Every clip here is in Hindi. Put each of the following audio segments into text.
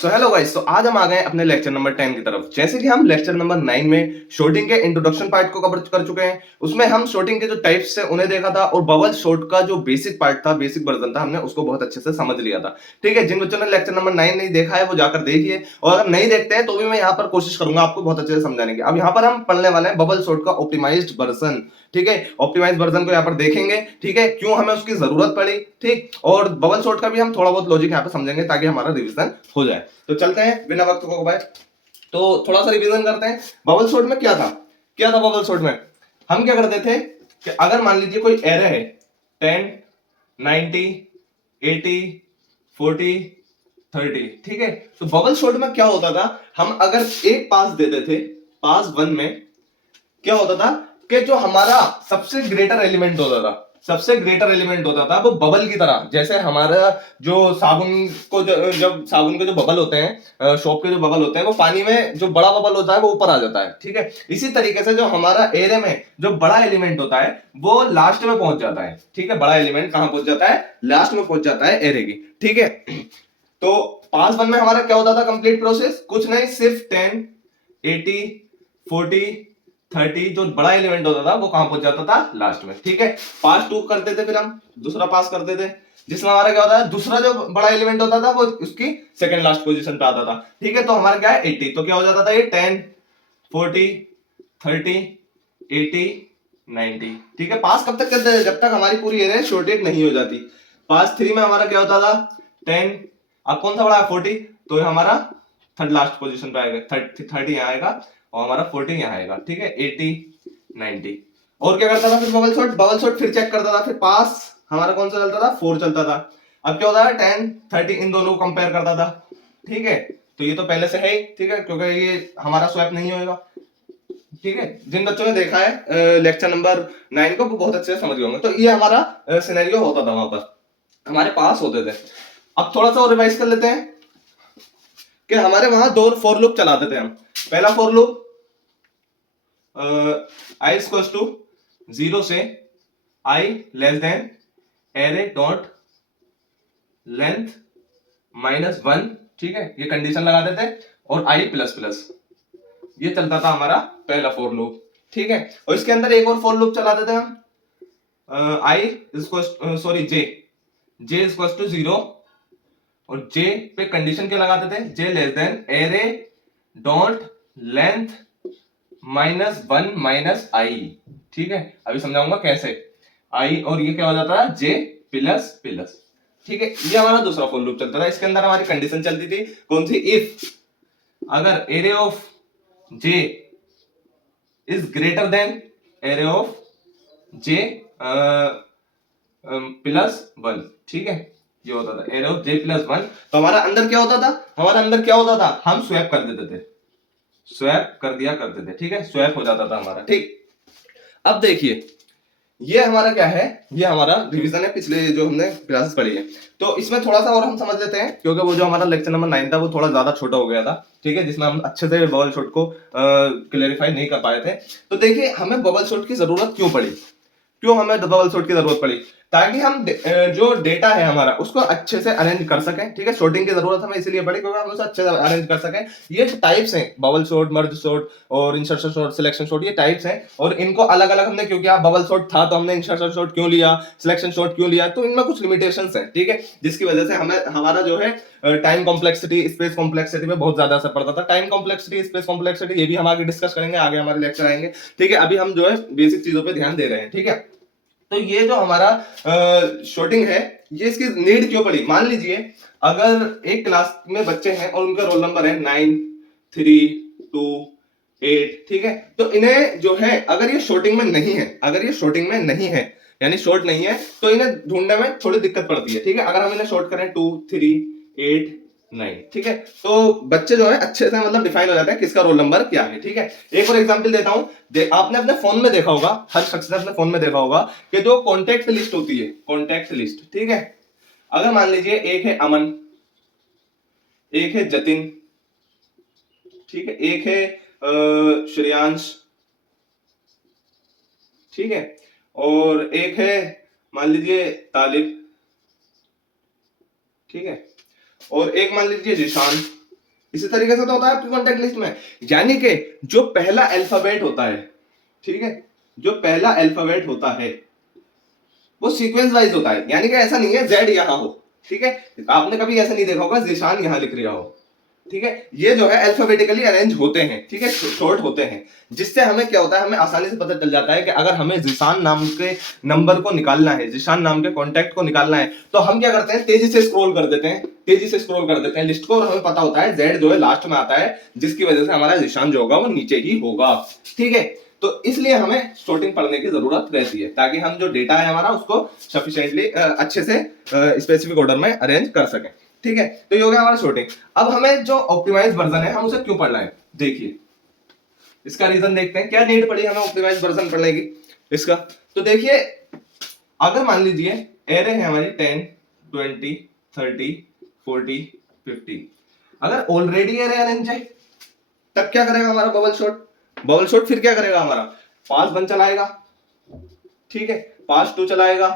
सो हेलो गाइस, तो आज हम आ गए अपने लेक्चर नंबर 10 की तरफ। जैसे कि हम लेक्चर नंबर 9 में शॉटिंग के इंट्रोडक्शन पार्ट को कवर कर चुके हैं। उसमें हम शॉटिंग के जो टाइप्स है उन्हें देखा था और बबल शॉट का जो बेसिक पार्ट था, बेसिक वर्जन था, हमने उसको बहुत अच्छे से समझ लिया था। ठीक है, जिन बच्चों ने लेक्चर नंबर 9 नहीं देखा है वो जाकर देखिए, और अगर नहीं देखते हैं तो भी मैं यहाँ पर कोशिश करूंगा आपको बहुत अच्छे से समझाने की। अब यहाँ पर हम पढ़ने वाले हैं बबल शॉट का ऑप्टिमाइज्ड वर्जन। ठीक है, ऑप्टिमाइज वर्जन को यहाँ पर देखेंगे। ठीक है, क्यों हमें उसकी जरूरत पड़ी, ठीक, और बबल शॉट का भी हम थोड़ा बहुत लॉजिक यहाँ पर समझेंगे ताकि हमारा रिवीजन हो जाए। तो चलते हैं बिना वक्त को गवाए, तो थोड़ा सा रिवीजन करते हैं। बबल शॉट में क्या था बबल शॉट में हम क्या करते थे कि अगर मान लीजिए कोई एरे है 10, 90, 80, 40, 30, ठीक है, तो बबल शॉट में क्या होता था, हम अगर एक पास देते थे, पास 1 में क्या होता था कि जो हमारा सबसे ग्रेटर एलिमेंट होता था वो बबल की तरह, जैसे हमारा जो साबुन को जब साबुन के जो बबल होते हैं, सोप के जो बबल होते हैं, वो पानी में जो बड़ा बबल होता है वो ऊपर आ जाता है। ठीक है, इसी तरीके से जो हमारा एरे में जो बड़ा एलिमेंट होता है वो लास्ट में पहुंच जाता है। ठीक है, बड़ा एलिमेंट कहां पहुंच जाता है, लास्ट में पहुंच जाता है एरे की। ठीक है, तो पास 1 में हमारा क्या होता था, कंप्लीट प्रोसेस कुछ नहीं, सिर्फ 10, 80, 40, 30 जो बड़ा एलिमेंट होता था वो कहां पहुंच जाता था, लास्ट में। ठीक है, पास 2 करते थे, फिर हम दूसरा पास करते थे, जिसमें हमारा क्या होता है, दूसरा जो बड़ा एलिमेंट होता था वो उसकी सेकंड लास्ट पोजीशन पे आता था। ठीक है, तो हमारा क्या है 80, तो क्या हो जाता था ये 10, 40, 30, 80, 90। ठीक है, पास कब तक करते थे, जब तक हमारी पूरी एरे शॉर्टेड नहीं हो जाती। पास 3 में हमारा क्या होता था 10, अब कौन सा बड़ा है 40, तो ये हमारा थर्ड लास्ट पोजीशन पे आएगा, 30 यहाँ आएगा और हमारा 40 यहाँ आएगा। ठीक है, 80, 90। और क्या करता था फिर बबल शॉट फिर चेक करता था, फिर पास हमारा कौन सा चलता था, 4 चलता था। अब क्या होता है 10, 30 इन दोनों को कंपेयर करता था। ठीक है, तो ये तो पहले से है ही, ठीक है, क्योंकि ये हमारा स्वैप नहीं होएगा। ठीक है, जिन बच्चों ने देखा है लेक्चर नंबर 9 को वो बहुत अच्छे से समझ गए होंगे। तो ये हमारा सिनेरियो होता था, वहां पर हमारे पास होते थे। अब थोड़ा सा और रिवाइज कर लेते हैं कि हमारे वहां 2 फॉर लूप चलाते थे हम। पहला for loop I equal to 0 से I less than array dot length -1। ठीक है, ये कंडीशन लगाते थे, और आई प्लस प्लस, ये चलता था हमारा पहला फॉर लूप। ठीक है, और इसके अंदर एक और फॉर लूप चलाते थे हम, I sorry J equal to 0, और जे पे कंडीशन क्या लगाते थे, J less than array dot length -1 minus I. ठीक है, अभी समझाऊंगा कैसे आई, और ये क्या हो जाता है जे प्लस प्लस। ठीक है, ये हमारा दूसरा फॉर लूप चलता था। इसके अंदर हमारी कंडीशन चलती थी कौन सी, इफ अगर array of J is greater than array of J +1। ठीक है, ये होता था एरे ऑफ जे +1। तो हमारा अंदर क्या होता था, हम स्वैप कर देते थे, स्वैप कर दिया करते थे। ठीक है, स्वैप हो जाता था हमारा। ठीक, अब देखिए ये हमारा क्या है, ये हमारा रिवीजन है पिछले जो हमने क्लासेस पढ़ी है। तो इसमें थोड़ा सा और हम समझ लेते हैं, क्योंकि वो जो हमारा लेक्चर नंबर 9 था वो थोड़ा ज्यादा छोटा हो गया था। ठीक है, जिसमें हम अच्छे से बबल शॉट को क्लेरिफाई नहीं कर पाए थे। तो देखिए हमें बबल शॉट की जरूरत क्यों पड़ी, क्यों हमें बबल शॉट की जरूरत पड़ी, ताकि हम जो डेटा है हमारा उसको अच्छे से अरेंज कर सकें। ठीक है, शॉर्टिंग की जरूरत हमें इसलिए पड़ी क्योंकि हम उसे अच्छे से अरेंज कर सकें। ये टाइप्स हैं बबल शॉट, मर्ज शॉट और इंसर्शन शॉट, सिलेक्शन शॉट, ये टाइप्स हैं, और इनको अलग अलग हमने क्यों किया, बबल शॉट था तो हमने इंसर्शन शॉट क्यों लिया, सिलेक्शन शॉट क्यों लिया, तो इनमें कुछ लिमिटेशंस हैं। ठीक है, जिसकी वजह से हमें हमारा जो है टाइम कॉम्प्लेक्सिटी, स्पेस कॉम्प्लेक्सिटी पे बहुत ज्यादा असर पड़ता था। टाइम कॉम्प्लेक्सिटी, स्पेस कॉम्प्लेक्सिटी, ये भी हम आगे डिस्कस करेंगे, आगे हमारे लेक्चर आएंगे। ठीक है, अभी हम जो है बेसिक चीजों पे ध्यान दे रहे हैं। ठीक है, तो ये जो हमारा शॉटिंग है, ये इसकी नीड क्यों पड़ी। मान लीजिए अगर एक क्लास में बच्चे हैं और उनका रोल नंबर है 9, 3, 2, 8। ठीक है, तो इन्हें जो है अगर ये शॉर्टिंग में नहीं है, यानी शॉर्ट नहीं है, तो इन्हें ढूंढने में थोड़ी दिक्कत पड़ती है। ठीक है, अगर हम इन्हें शॉर्ट करें 2, 3, 8, 9, ठीक है, तो बच्चे जो है अच्छे से मतलब डिफाइन हो जाता है किसका रोल नंबर क्या है। ठीक है, एक और एग्जांपल देता हूं, आपने अपने फोन में देखा होगा, हर शख्स ने अपने फोन में देखा होगा कि जो कॉन्टेक्ट लिस्ट होती है, कॉन्टेक्ट लिस्ट, ठीक है, अगर मान लीजिए एक है अमन, एक है जतिन, ठीक है, एक है श्रेयांश, ठीक है, और एक है मान लीजिए तालिब, ठीक है, और एक मान लीजिए जिशान, इसी तरीके से तो होता है आपकी कॉन्टेक्ट लिस्ट में। यानी कि जो पहला अल्फाबेट होता है, ठीक है, जो पहला अल्फाबेट होता है वो सीक्वेंस वाइज होता है, यानी कि ऐसा नहीं है जेड यहां हो, ठीक है, आपने कभी ऐसा नहीं देखा होगा जीशान यहां लिख रहा हो, ठीक है, ये जो है अल्फाबेटिकली अरेंज होते हैं, ठीक है, शॉर्ट होते हैं, जिससे हमें क्या होता है, हमें आसानी से पता चल जाता है कि अगर हमें जिशान नाम के नंबर को निकालना है, जिशान नाम के कॉन्टैक्ट को निकालना है, तो हम क्या करते हैं, तेजी से स्क्रॉल कर देते हैं, तेजी से स्क्रॉल कर देते हैं लिस्ट को, और हमें पता होता है जेड जो है लास्ट में आता है, जिसकी वजह से हमारा जिशान जो होगा वो नीचे ही होगा, ठीक है। तो इसलिए हमें सॉर्टिंग पढ़ने की जरूरत रहती है, ताकि हम जो डेटा है हमारा उसको सफिशिएंटली अच्छे से स्पेसिफिक ऑर्डर में अरेंज कर सकें, ठीक है। तो ये हो गया हमारा सॉर्टिंग। अब हमें जो ऑप्टिमाइज वर्जन है हम उसे क्यों पढ़ना है, देखिए इसका रीजन देखते हैं, क्या नीड पड़ी हमें ऑप्टिमाइज वर्जन पढ़ने की इसका। तो देखिए अगर मान लीजिए एरे है हमारी 10 20 30 40 50, अगर ऑलरेडी एरे अरेंज है तब क्या करेगा हमारा बबल शॉट, बबल शॉट फिर क्या करेगा हमारा, पास 1 चलाएगा, ठीक है, पास 2 चलाएगा,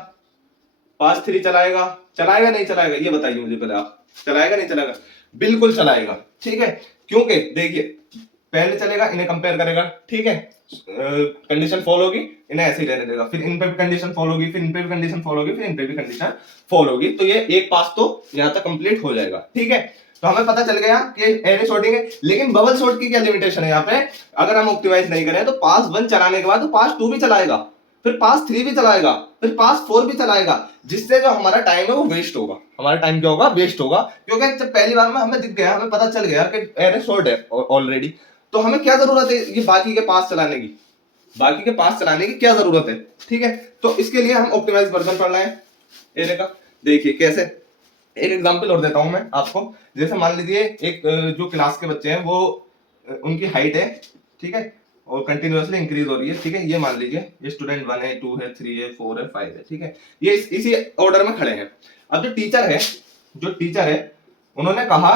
पास 3 चलाएगा, चलाएगा नहीं चलाएगा ये बताइए मुझे पहले आप, चलाएगा नहीं चलाएगा, बिल्कुल चलाएगा, ठीक है, क्योंकि देखिए पहले चलेगा इन्हें कंपेयर करेगा, ठीक है, कंडीशन फॉलो होगी इन्हें ऐसे ही रहने देगा, फिर इन पे भी कंडीशन फॉलो होगी, फिर इन पे भी कंडीशन फॉलो होगी, फिर इन पे भी कंडीशन फॉलो होगी, तो ये एक पास तो यहां तक कंप्लीट हो जाएगा, ठीक है। तो हमें पता चल गया कि एरे सॉर्टिंग है, लेकिन बबल सॉर्ट की क्या लिमिटेशन है यहाँ पे, अगर हम ऑप्टिमाइज नहीं करें तो पास 1 चलाने के बाद तो पास 2 भी चलाएगा, फिर पास 3 भी चलाएगा, फिर पास 4 भी चलाएगा, जिससे जो हमारा टाइम है वो वेस्ट होगा, हमारा टाइम क्या होगा, वेस्ट होगा, क्योंकि जब पहली बार में हमें दिख गया, हमें पता चल गया कि एरे सॉर्ट है ऑलरेडी, तो हमें क्या जरूरत है ये बाकी के पास चलाने की, बाकी के पास चलाने की क्या जरूरत है, ठीक है। तो इसके लिए हम ऑप्टिमाइज वर्जन पढ़ना है एरे का। देखिए कैसे, एक एग्जांपल और देता हूं मैं आपको, जैसे मान लीजिए एक जो क्लास के बच्चे हैं वो उनकी हाइट है, ठीक है, और कंटिन्यूअसली इंक्रीज हो रही है, ठीक है, ये मान लीजिए ये स्टूडेंट 1 है 2 है 3 है 4 है 5 है, ठीक है, ये इसी ऑर्डर में खड़े हैं। अब जो टीचर है, जो टीचर है उन्होंने कहा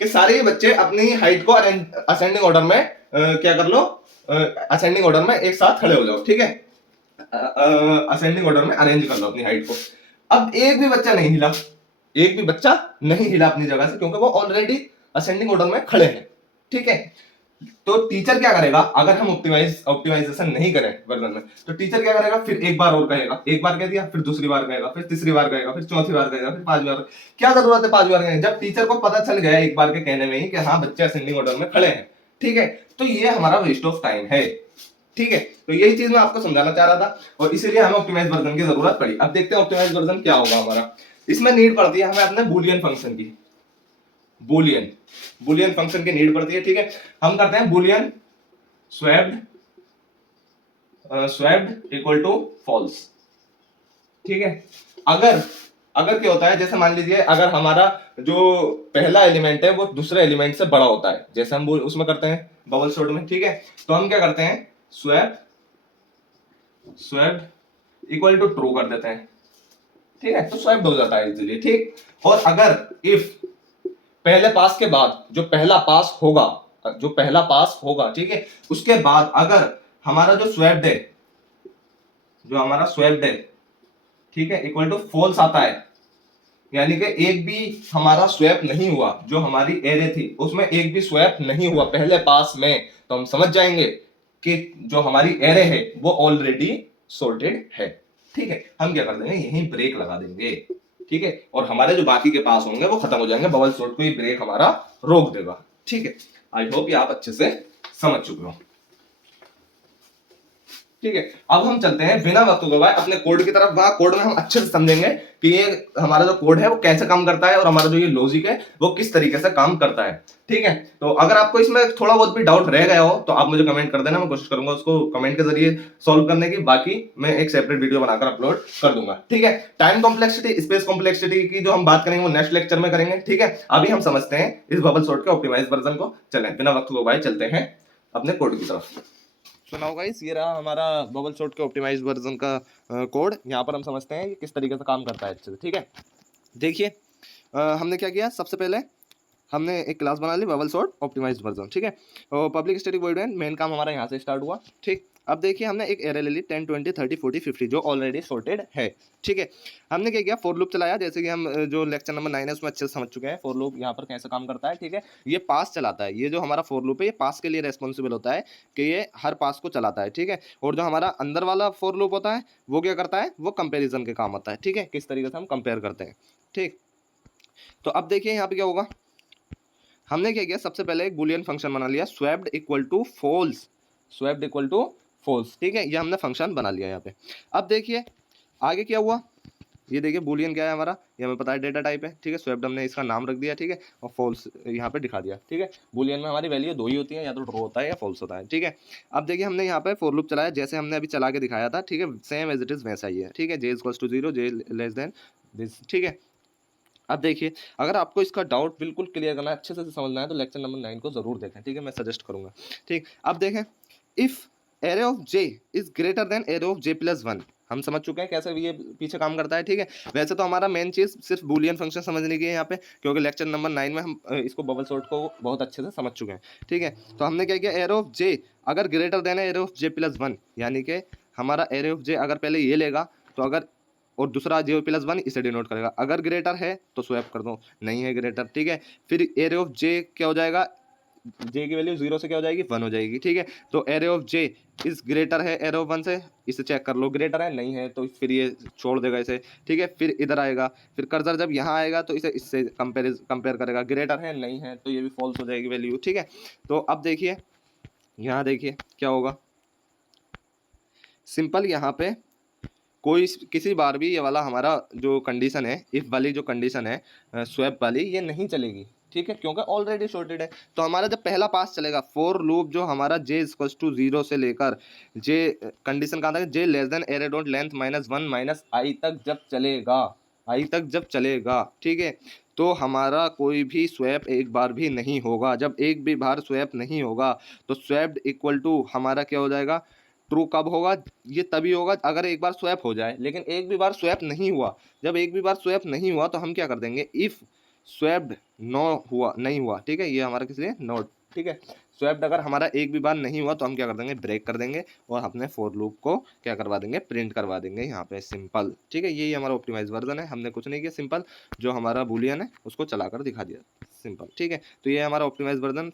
कि सारे ये बच्चे अपनी हाइट को असेंडिंग ऑर्डर में क्या कर लो, असेंडिंग ऑर्डर में एक साथ खड़े हो जाओ, ठीक है, असेंडिंग ऑर्डर में अरेंज कर लो अपनी हाइट को। अब एक भी बच्चा नहीं हिला, एक भी बच्चा नहीं हिला अपनी जगह से, क्योंकि वो ऑलरेडी असेंडिंग ऑर्डर में खड़े हैं, ठीक है। तो टीचर क्या करेगा, अगर हम ऑप्टिमाइजेशन नहीं करें वर्जन में, तो टीचर क्या करेगा, फिर एक बार और कहेगा, एक बार कह दिया, फिर दूसरी बार कहेगा, फिर तीसरी बार कहेगा, फिर चौथी बार कहेगा, फिर 5 बार। क्या जरूरत है 5 बार कहने, जब टीचर को पता चल गया एक बार के कहने में ही कि हाँ बच्चे असेंडिंग ऑर्डर में खड़े हैं, ठीक है, तो ये हमारा वेस्ट ऑफ टाइम है, ठीक है। तो यही चीज मैं आपको समझाना चाह रहा था, और इसीलिए हमें ऑप्टिमाइज वर्जन की जरूरत पड़ी। अब देखते हैं ऑप्टिमाइज वर्जन क्या होगा हमारा। इसमें नीड पड़ती है हमें अपने बूलियन फंक्शन की, बूलियन फंक्शन की नीड पड़ती है, ठीक है। हम करते हैं Boolean swapped equal to false, ठीक है। अगर क्या होता है, जैसे मान लीजिए अगर हमारा जो पहला एलिमेंट है वो दूसरे एलिमेंट से बड़ा होता है, जैसे हम उसमें करते हैं बबल शॉट में, ठीक है, तो हम क्या करते हैं स्वैप्ड इक्वल टू ट्रू कर देते हैं, ठीक है, तो स्वैप्ड हो जाता है इजीली, ठीक। और अगर इफ पहले पास के बाद जो पहला पास होगा, ठीक है, उसके बाद अगर हमारा जो स्वैप्ड है, ठीक है, इक्वल टू फॉल्स आता है, यानी कि एक भी हमारा स्वैप नहीं हुआ, जो हमारी एरे थी उसमें एक भी स्वैप नहीं हुआ पहले पास में, तो हम समझ जाएंगे कि जो हमारी एरे है वो ऑलरेडी सॉर्टेड है, ठीक है। हम क्या कर देंगे, यहीं ब्रेक लगा देंगे, ठीक है, और हमारे जो बाकी के पास होंगे वो खत्म हो जाएंगे, बबल सॉर्ट को ये ब्रेक हमारा रोक देगा, ठीक है। आई होप ये आप अच्छे से समझ चुके हो, ठीक है। अब हम चलते हैं बिना वक्त गवाए अपने कोड की तरफ। वहां कोड में हम अच्छे से समझेंगे कि ये हमारा जो कोड है वो कैसे काम करता है, और हमारा जो ये लॉजिक है वो किस तरीके से काम करता है, ठीक है। तो अगर आपको इसमें थोड़ा बहुत भी डाउट रह गया हो तो आप मुझे कमेंट कर देना, मैं कोशिश करूंगा उसको कमेंट के जरिए सॉल्व करने की, बाकी मैं एक सेपरेट वीडियो बनाकर अपलोड कर दूंगा, ठीक है। टाइम कॉम्प्लेक्सिटी स्पेस कॉम्प्लेक्सिटी की जो हम बात करेंगे वो नेक्स्ट लेक्चर में करेंगे, ठीक है। अभी हम समझते हैं इस बबल सॉर्ट के ऑप्टिमाइज वर्जन को। चलें बिना वक्त गवाए चलते हैं अपने कोड की तरफ। सुनाओ गाइस, ये रहा हमारा बबल शॉट के ऑप्टिमाइज वर्जन का कोड। यहाँ पर हम समझते हैं कि किस तरीके से काम करता है अच्छे से, ठीक है। देखिए हमने क्या किया, सबसे पहले हमने एक क्लास बना ली बबल शॉट ऑप्टिमाइज वर्जन, ठीक है, और पब्लिक स्टैटिक वॉइड मेन काम हमारा यहाँ से स्टार्ट हुआ, ठीक। अब देखिए हमने एक एरे ले ली 10 20 30 40 50 जो ऑलरेडी सॉर्टेड है, ठीक है। हमने क्या किया, फॉर लूप चलाया, जैसे कि हम जो लेक्चर नंबर 9 है उसमें अच्छे से समझ चुके हैं फॉर लूप यहाँ पर कैसे काम करता है, ठीक है। ये पास चलाता है, ये जो हमारा फॉर लूप है ये पास के लिए रेस्पॉन्सिबल होता है कि ये हर पास को चलाता है, ठीक है। और जो हमारा अंदर वाला फॉर लूप होता है वो क्या करता है, वो कंपेरिजन के काम आता है, ठीक है, किस तरीके से हम कंपेयर करते हैं, ठीक। तो अब देखिए यहाँ पे क्या होगा, हमने क्या किया, सबसे पहले एक बुलियन फंक्शन बना लिया, swapped equal to false, swapped equal to false, ठीक है, ये हमने फंक्शन बना लिया यहाँ पे। अब देखिए आगे क्या हुआ, ये देखिए बुलियन क्या है हमारा, ये हमें पता है डेटा टाइप है, ठीक है। स्वैप्ड हमने इसका नाम रख दिया, ठीक है, और फॉल्स यहाँ पे दिखा दिया, ठीक है। बुलियन में हमारी वैल्यू दो ही होती है, या तो ट्रू होता है या फॉल्स होता है, ठीक है। अब देखिए हमने यहाँ पे फॉर लूप चलाया, जैसे हमने अभी चला के दिखाया था, ठीक है, सेम एज इट इज वैसा ही है, ठीक है। J equals to 0, J less than this, ठीक है। अब देखिए अगर आपको इसका डाउट बिल्कुल क्लियर करना है, अच्छे से समझना है, तो लेक्चर नंबर 9 को जरूर देखें, ठीक है, मैं सजेस्ट करूंगा, ठीक। अब देखें, if array of J is greater than array of J plus 1, हम समझ चुके हैं कैसे ये पीछे काम करता है, ठीक है। वैसे तो हमारा मेन चीज सिर्फ बूलियन फंक्शन समझने की है यहाँ पे, क्योंकि लेक्चर नंबर 9 में हम इसको बबल सॉर्ट को बहुत अच्छे से समझ चुके हैं, ठीक है। तो हमने क्या किया, एरे ऑफ जे अगर greater than array of J plus 1, यानी कि हमारा एरे ऑफ जे अगर पहले ये लेगा तो अगर, और दूसरा जे प्लस 1 इसे डिनोट करेगा, अगर ग्रेटर है तो स्वैप कर दो, नहीं है ग्रेटर, ठीक है। फिर एरे ऑफ जे क्या हो जाएगा, जे की वैल्यू 0 से क्या हो जाएगी, 1 हो जाएगी, ठीक है। तो एरे ऑफ जे इस ग्रेटर है एरे ऑफ 1 से, इसे चेक कर लो, ग्रेटर है नहीं है तो फिर ये छोड़ देगा इसे, ठीक है। फिर इधर आएगा, फिर कर्सर जब यहाँ आएगा तो इसे इससे कंपेयर करेगा, ग्रेटर है नहीं है तो ये भी फॉल्स हो जाएगी वैल्यू, ठीक है। तो अब देखिए यहाँ देखिए क्या होगा, सिंपल यहाँ पे कोई किसी बार भी ये वाला हमारा जो कंडीशन है, इफ वाली जो कंडीशन है स्वैप वाली, ये नहीं चलेगी, ठीक है, क्योंकि ऑलरेडी सॉर्टेड है। तो हमारा जब पहला पास चलेगा, फॉर लूप जो हमारा जे इक्वल्स टू 0 से लेकर जे कंडीशन कहाँ तक, J less than array dot length -1 -i तक जब चलेगा, आई तक जब चलेगा, ठीक है, तो हमारा कोई भी स्वैप एक बार भी नहीं होगा। जब एक भी बार स्वैप नहीं होगा तो स्वैप्ड इक्वल टू हमारा क्या हो जाएगा, ट्रू कब होगा, ये तभी होगा अगर एक बार स्वैप हो जाए, लेकिन एक भी बार स्वैप नहीं हुआ। जब एक भी बार स्वैप नहीं हुआ तो हम क्या कर देंगे, इफ स्वैप्ड नो हुआ, नहीं हुआ, ठीक है, ये हमारा किस लिए नोट, ठीक है। स्वैप्ड अगर हमारा एक भी बार नहीं हुआ तो हम क्या कर देंगे, ब्रेक कर देंगे और अपने फॉर लूप को क्या करवा देंगे, प्रिंट करवा देंगे यहाँ पे, सिंपल, ठीक है। यही हमारा ऑप्टिमाइज वर्जन है, हमने कुछ नहीं किया, सिंपल जो हमारा बुलियन है उसको चलाकर दिखा दिया, सिंपल, ठीक है। तो ये हमारा ऑप्टिमाइज वर्जन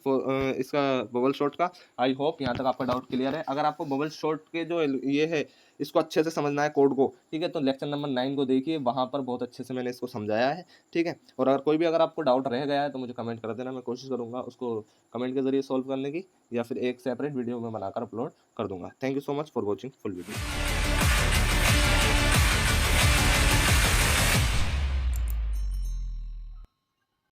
इसका बबल शॉट का। आई होप यहाँ तक आपका डाउट क्लियर है। अगर आपको बबल शॉट के जो ये है इसको अच्छे से समझना है कोड को, ठीक है, तो लेक्चर नंबर 9 को देखिए, वहाँ पर बहुत अच्छे से मैंने इसको समझाया है, ठीक है। और अगर कोई भी अगर आपको डाउट रह गया है तो मुझे कमेंट कर देना, मैं कोशिश करूँगा उसको कमेंट के जरिए सॉल्व करने की, या फिर एक सेपरेट वीडियो में बनाकर अपलोड कर दूंगा। Thank you so much for watching full video.